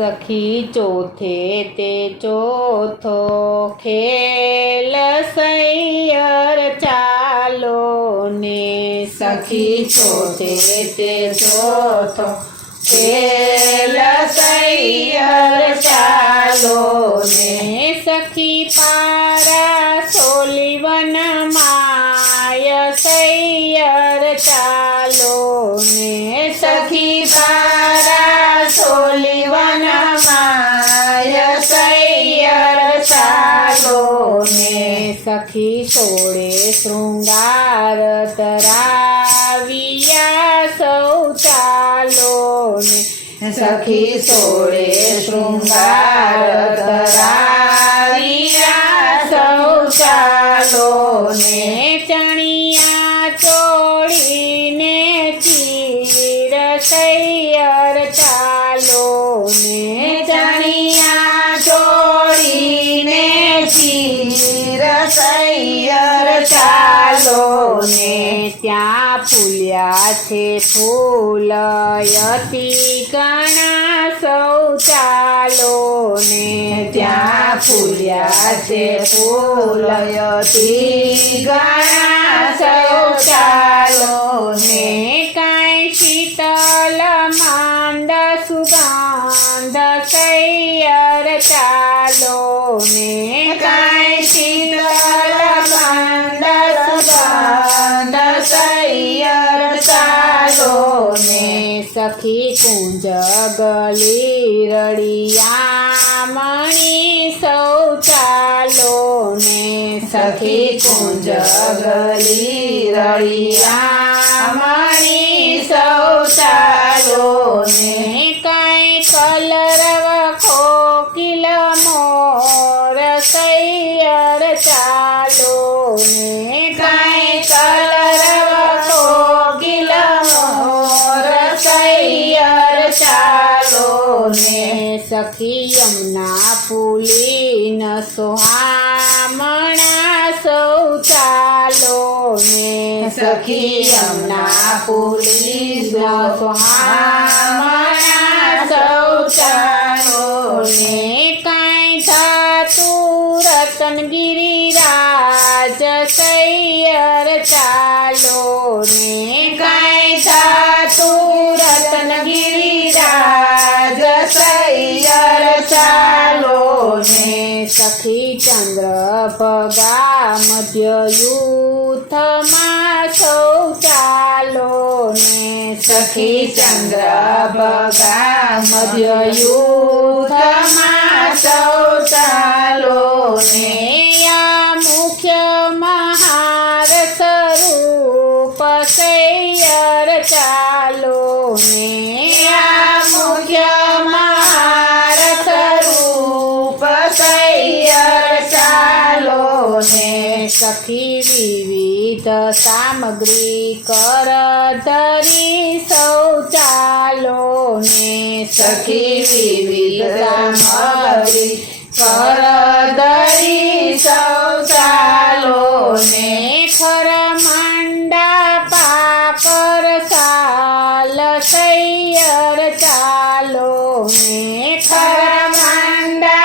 सखी चौथे ते चौथो खेल सैयर चालो ने सखी चौथे ते चौथो खेल सैयर चालो ने सखी पारा सोलीवन माय सैयर चालो ने सखी पारा सोलीवन माय सैयर चालो ने सखी सोड़े शृंगार तराविया सौ चालो ने सखी सोड़े शृंगार तराविया सौ चालो ने चणिया चोड़ी ने चीर सैयर चालो ने चणिया चोड़ी ने चीर सैयर चालो ने त्या फूल्या छे फूलयती गणा सौ चालो ने त्या फूल्या छे फूलयती गणा सौ चालो ने काई शीतल मांड सुगंध सैयर चालो ने काई शीतल मांड सुगंध सैयर चालो ने सखी कुंज गली रड़िया मणि सौ चालो ने सखी कुंज गली रड़िया मणि सौ चालो ने काई कलरव कोकिल मोर सैयर चालो ने काई कलरव कोकिल मोर सैयर चालो ने सखी यमुना फूलीन सोहामणा सौ चालो ने सखी यमुना फूलीन सोहामणा सौ चालो ने काई धातु रतनगिरी राज सैयर चालो ने काई धातु रतनगिरी राज सैयर चालो ने सखी चंद्रभगा मध्ययुथ मा सौ चालो ने सखी चंद्रभगा मध्ययुथ मा सौ चालो ने या मुख्य महार स्वरूप सैयर चालो ने या मुख्य महार स्वरूप सैयर चालो ने सखी विविध सामग्री कर धरी सौ चालो ने सखी विविध सामग्री कर धरी सौ चालो ने खर मंडा पाकर साल सैयर चालो ने खर मंडा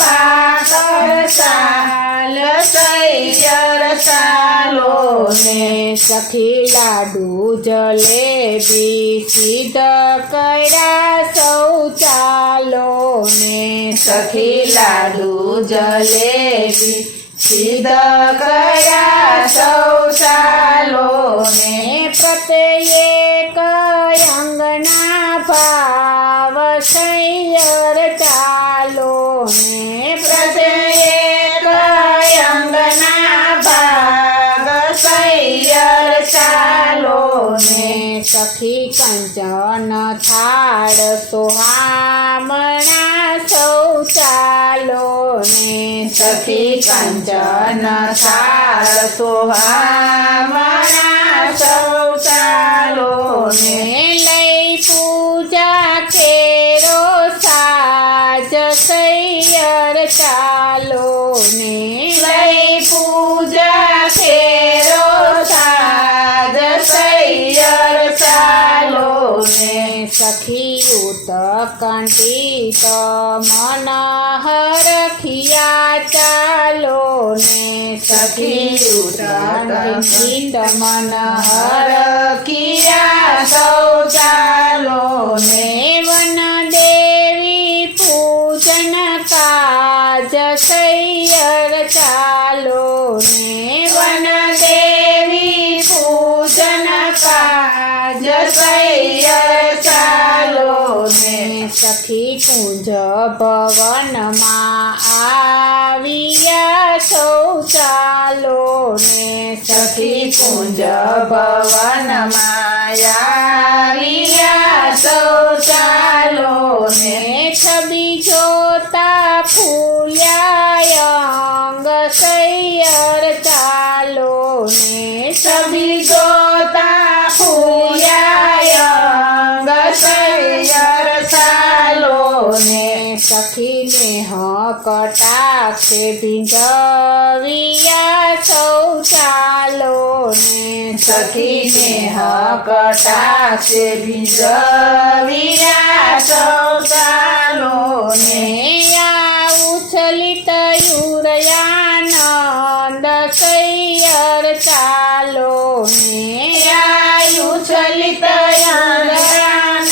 पाकर साल सैयर चालो ने सखी लाडू जलेबी सिद्ध करा सौ चालो ने सखी लाडू जलेबी सिद्ध करा सौ चालो ने प्रत्येक अंगना भाव सैयर चालो ने प्रत्येक अंगना भाव सैयर चालो ने सखी कंचन थाड़ सोहामणा सौ चालो ने सखी कंचन थाड़ सोहामणा सौ चालो ने लई पूजा केरो साज सैयर चालो ने लई पूजा केरो साज सैयर चालो ने सखी કંઠિત મન હરખિયા ચાલો ને સખી કંઠિત મન હરખિયા સૌ ચાલો ને વન દેવી પૂજન કાજ સૈયર ચાલો ને વન દેવી પૂજન કાજ સૈયર ચાલો ને સખી કુંજ ભવનમાં આવ્યા સૌ ચાલો ને સખી કુંજ ભવનમાં આવ્યા સૌ ચાલો ને છબી જોતા ફૂલ્યા અંગ સૈયર ચાલો ને છબી જોતા ફૂલ્યા અંગ સૈયર ચાલો ને સખી નેહ કટાક્ષે ભીંજવિયા સૌ ચાલો ને સખી નેહ કટાક્ષે ભીંજવિયા સૌ ચાલો ને આ ઉછલિત યુરયાનંદ સૈયર ચાલો ને આ ઉછલિત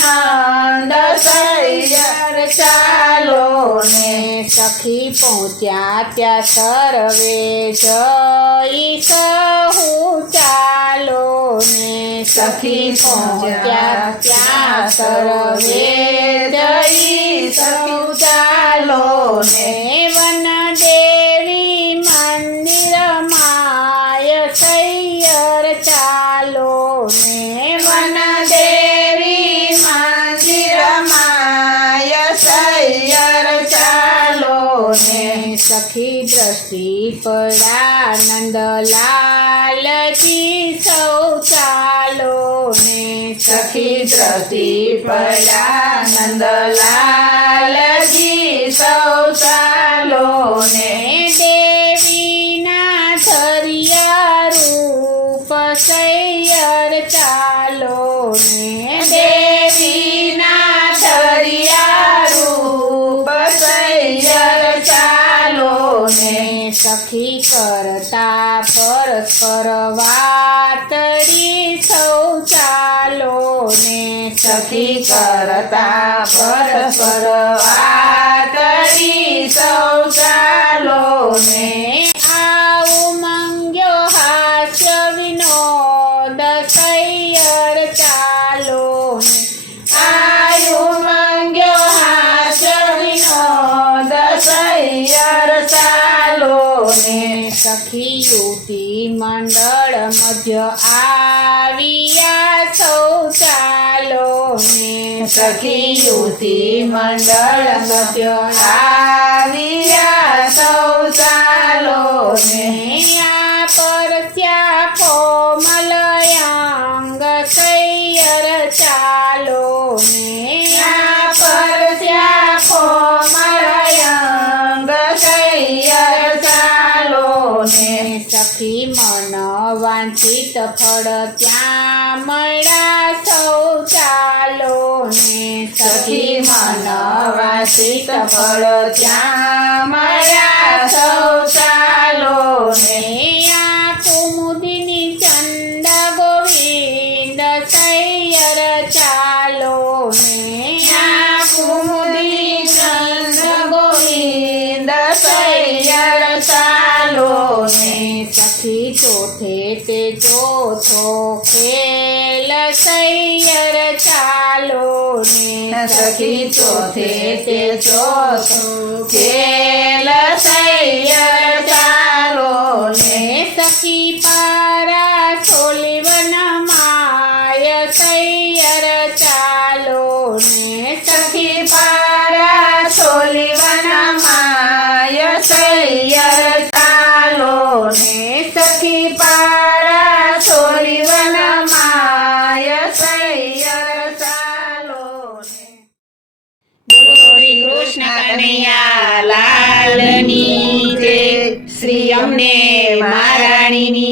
યુરયાનંદ સૈયર ચાલો ને સખી પહોંચ્યા ત્યાં સર્વે જઈ સહુ ચાલો ને સખી પહોંચ્યા ત્યાં સર્વે જઈ સહુ ચાલો ને વન દેવી મંદિર માય સૈયર ચાલો ને વન દેવી મંદિર માય સૈયર ચાલો ને સખી દ્રષ્ટિ પડ્યા નંદલાલજી સૌ ચાલો ને સખી દ્રષ્ટિ પડ્યા નંદલાલજી સૌ ચાલો ને દેવીના ધરિયા રૂપ સૈયર ચાલો ને દેવીના ધરિયા રૂપ સૈયર ચાલો ને સખી કરતા પરસ્પર વાતડી સૌ ચાલો ને સખી કરતા પરસ્પર વાતડી સૌ ચાલો ને આવું મંગ્યો હાસ્ય વિનોદ સૈયર ચાલો ને આયુ મંગ્યો હાસ્ય વિનોદ સૈયર ચાલો ને સખી યુવતી મંડળ મધ્ય આવ્યા સૌ ચાલો ને સખી યુવતી મંડળ મધ્ય આવ્યા સૌ ચાલો ને આ પરસ્યા કોમલ અંગ સૈયર ચાલો ને આ પરસ્યા કોમલ અંગ સૈયર ચાલો ને સખી મન વાંછિત ફળ ત્યાં મળ્યા સૌ ચાલો ને સખી મન વાંછિત ફળ ત્યાં મળ્યા સૌ ચાલો ને આ કુમુદિની ચંદ ગોવિંદ સૈયર ચાલો ને આ કુમુદિની ચંદ ગોવિંદ સૈયર ચાલો ને સખી ચોથે તે ચોથો ખેલ સૈયર ચાલો ને સખી ચોથે તે ચોથો ખેલ સૈયર ચાલો ને સખી પારા સોલિવન માય સૈયર ચાલો ને સખી પારા સોલિવન માય સૈયર ચાલો ને સખી પારા સોલિવન માય સૈયર ચાલો ને બોલો શ્રી કૃષ્ણ કનૈયા લાલની જય શ્રી અમને મહારાણીની